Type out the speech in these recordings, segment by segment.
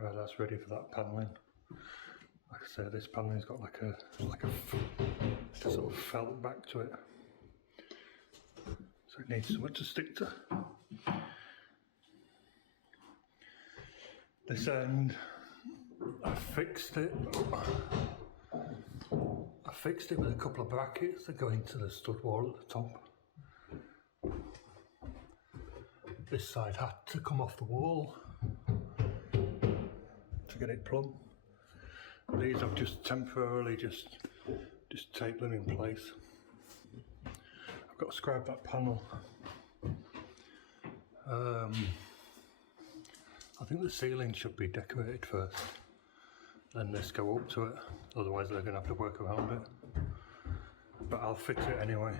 Right, that's ready for that panelling. Like I said, this panelling's got like a sort of felt back to it, so it needs something to stick to. This end, I fixed it with a couple of brackets that go into the stud wall at the top. This side had to come off the wall to get it plumb. These I've just temporarily just taped them in place. I've got to scrap that panel. I think the ceiling should be decorated first, then this go up to it, otherwise they're going to have to work around it. But I'll fix it anyway.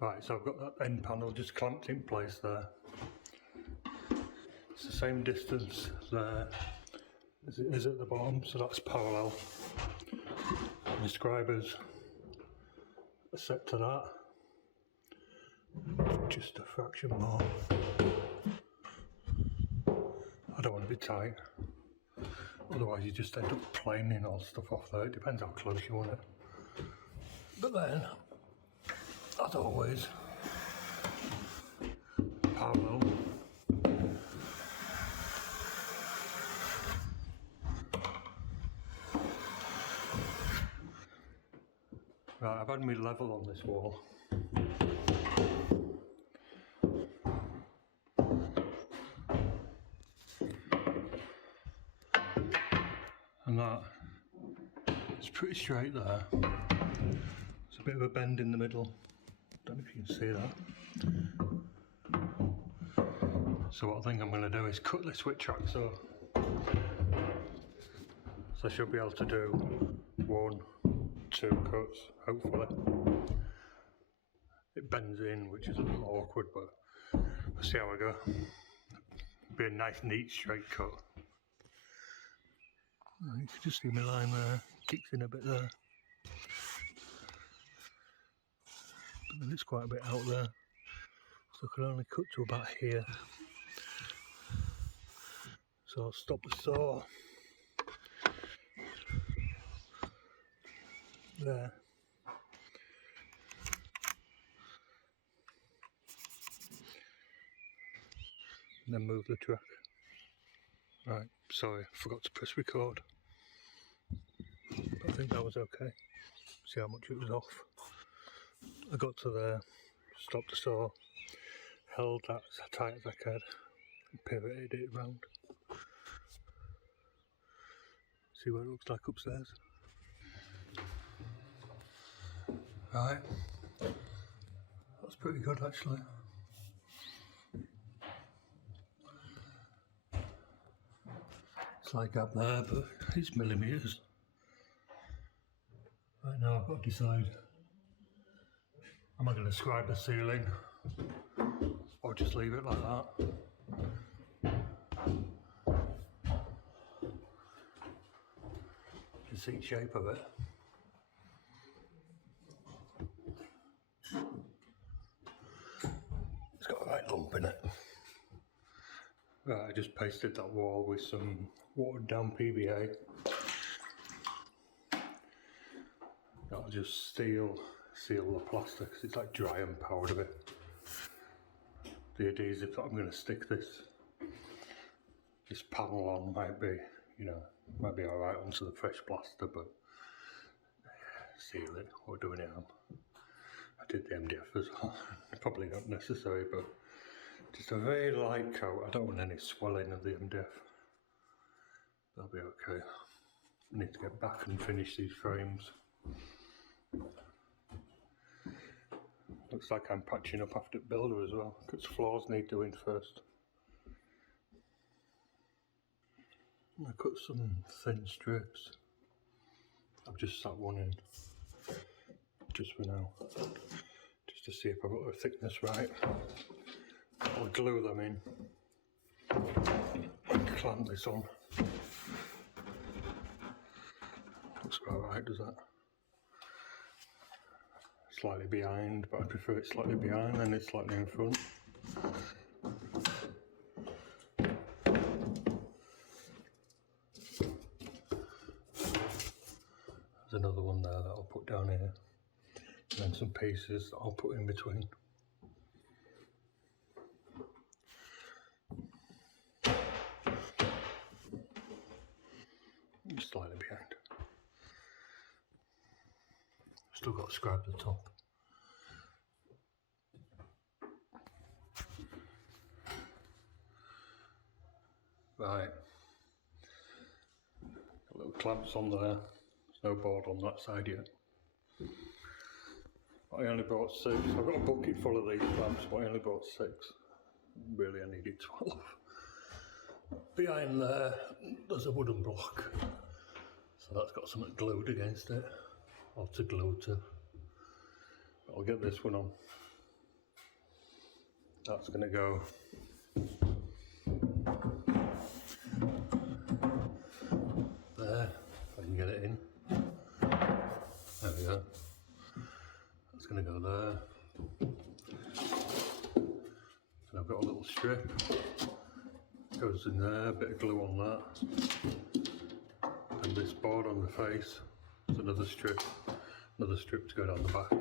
Right, so I've got that end panel just clamped in place there. It's the same distance there as it is at the bottom, so that's parallel. The scribers are set to that, just a fraction more. I don't want to be tight, otherwise you just end up planing all stuff off there. It depends how close you want it. But then, as always, parallel. Right, I've had me level on this wall. And that, it's pretty straight there. There's a bit of a bend in the middle. Don't know if you can see that. So what I think I'm going to do is cut this with tracksaw. So I should be able to do 1, 2 cuts, hopefully. It bends in, which is a little awkward, but we'll see how I go. It'll be a nice, neat, straight cut. You can just see my line there, kicks in a bit there. But then it's quite a bit out there. So I can only cut to about here. So I'll stop the saw there. And then move the track. Right, sorry, I forgot to press record. But I think that was okay. See how much it was off. I got to there, stopped the saw, held that as tight as I could, and pivoted it round. See what it looks like upstairs. Right, that's pretty good actually. It's like up there, but it's millimetres. Right now I've got to decide, am I going to scribe the ceiling or just leave it like that? You can see the shape of it. It's got a right lump in it. Right, I just pasted that wall with some watered down PVA. That'll just seal the plaster because it's like dry and powdered a bit. The adhesive that I'm going to stick this panel on might be, might be alright onto the fresh plaster, but seal it or do any harm. I did the MDF as well. Probably not necessary, but just a very light coat. I don't want any swelling of the MDF. That'll be okay. I need to get back and finish these frames. Looks like I'm patching up after builder as well, because floors need doing first. I cut some thin strips. I've just sat one in, just for now, just to see if I've got the thickness right. I'll glue them in and clamp this on. Looks about right, does that? Slightly behind, but I prefer it slightly behind than it's slightly in front. There's another one there that I'll put down here, and then some pieces that I'll put in between. Slightly behind. Still got to scrap the top. Right. Got little clamps on there. There's no board on that side yet. I only bought 6. I've got a bucket full of these clamps, but I only bought 6. Really, I needed 12. Behind there, there's a wooden block. So that's got something glued against it, or to glue to. I'll get this one on. That's going to go there, if I can get it in. There we go. That's going to go there. And I've got a little strip. Goes in there, a bit of glue on that. And this board on the face. There's another strip to go down the back.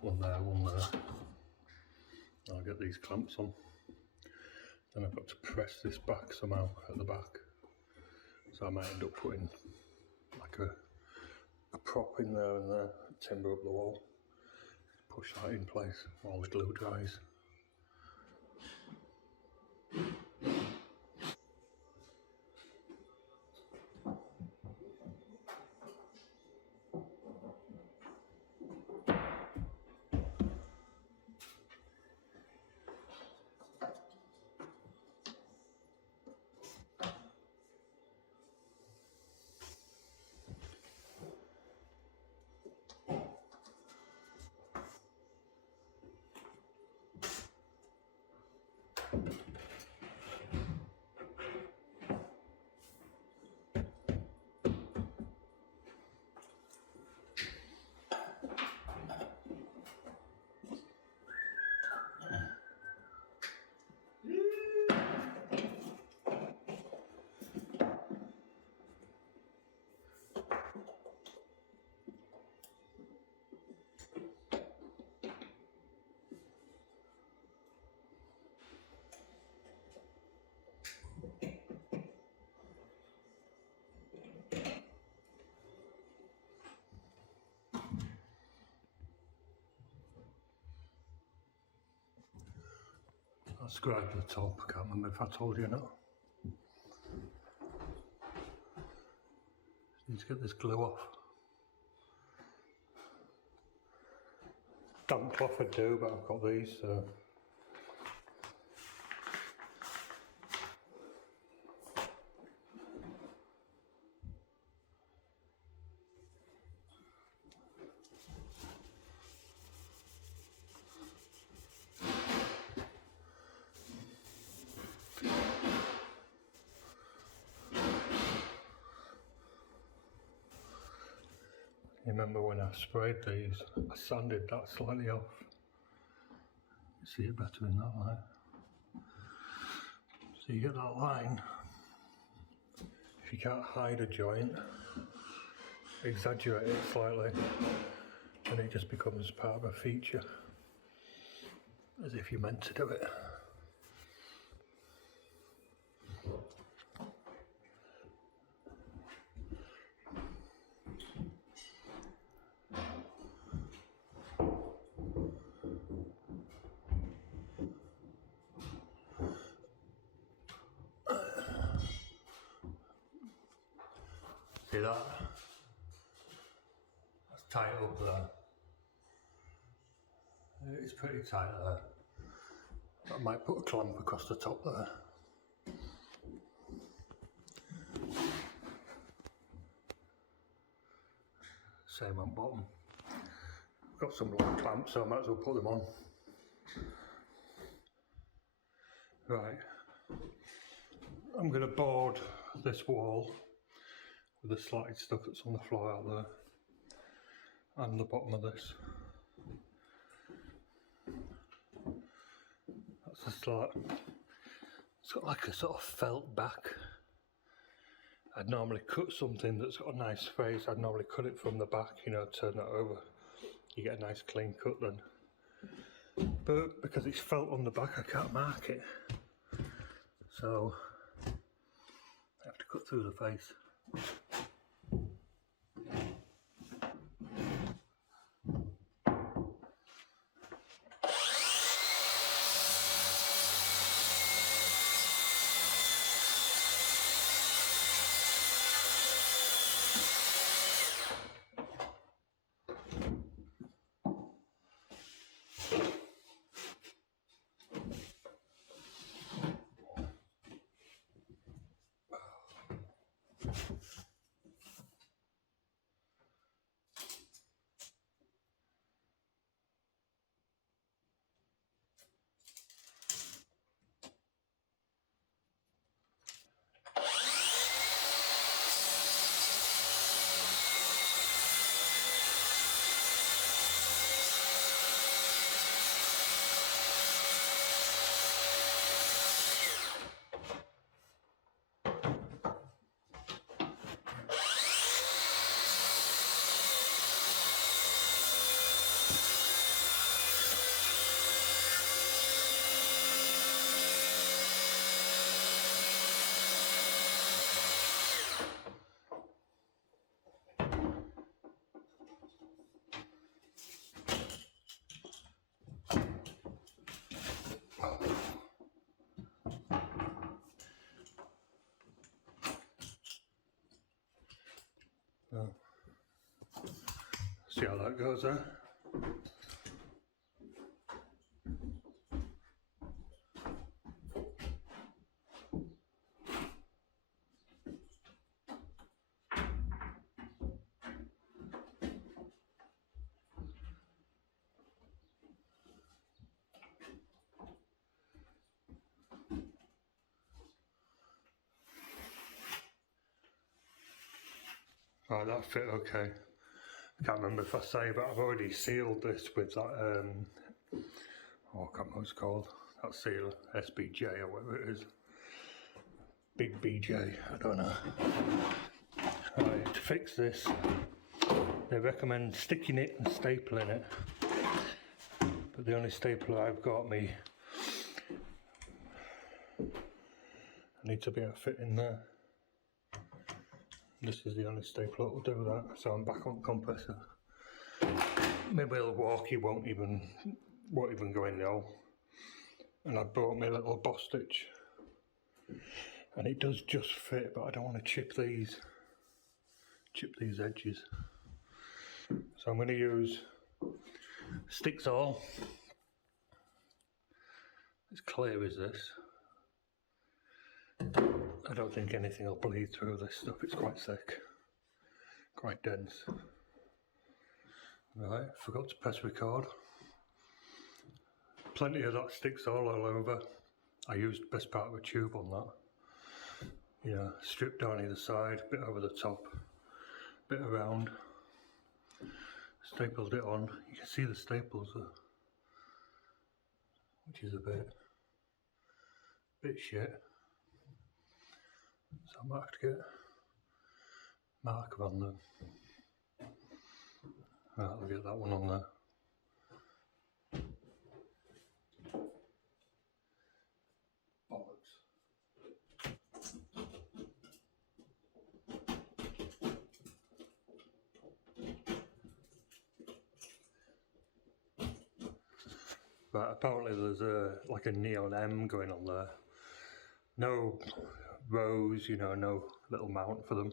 One there, one there. I'll get these clamps on. Then I've got to press this back somehow at the back. So I might end up putting like a prop in there and there, timber up the wall. Push that in place while the glue dries. I'll scrape the top, I can't remember if I told you or not. Just need to get this glue off. Damp cloth would do, but I've got these, so. Remember when I sprayed these, I sanded that slightly off. You see it better in that light. So you get that line. If you can't hide a joint, exaggerate it slightly, and it just becomes part of a feature, as if you're meant to do it. See that? That's tight up there. It's pretty tight there. I might put a clamp across the top there. Same on bottom. I've got some long clamps, so I might as well put them on. Right. I'm going to board this wall with the slatted stuff that's on the floor out there, and the bottom of this. That's the slat. It's got like a sort of felt back, I'd normally cut something that's got a nice face, I'd normally cut it from the back, you know, turn it over. You get a nice clean cut then. But because it's felt on the back, I can't mark it. So I have to cut through the face. See how that goes there. Right, that fit okay. I can't remember if I say, but I've already sealed this with that, oh, I can't remember what it's called. That seal, SBJ or whatever it is. Big BJ, I don't know. Right, to fix this, they recommend sticking it and stapling it. But the only stapler I've got me, I need to be able to fit in there. This is the only stapler that will do that, so I'm back on compressor. Maybe it'll walk, it won't even go in the hole. And I bought me a little Bostitch, and it does just fit, but I don't want to chip these edges. So I'm going to use stick saw. As clear as this. I don't think anything will bleed through this stuff, it's quite thick, quite dense. Right, forgot to press record. Plenty of that stick saw all over. I used best part of a tube on that. You know, stripped down either side, bit over the top, bit around. Stapled it on. You can see the staples there, which is a bit shit. So I might have to get a marker on them. Right, I'll get that one on there. Bollocks. Right, apparently there's like a neon M going on there. No rows, you know, no little mount for them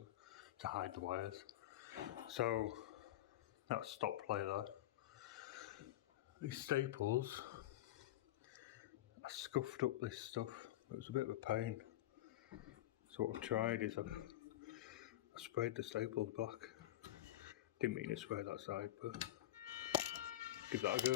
to hide the wires. So that's stop play there. These staples, I scuffed up this stuff. It was a bit of a pain. So what I've tried is I sprayed the staples black. Didn't mean to spray that side, but give that a go.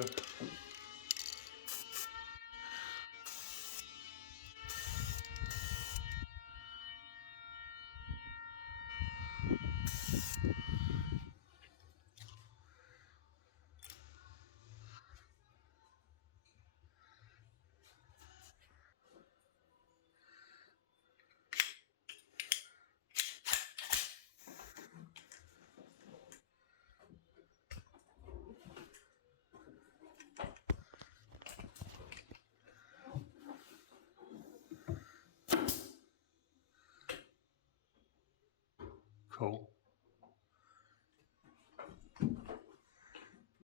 Cool.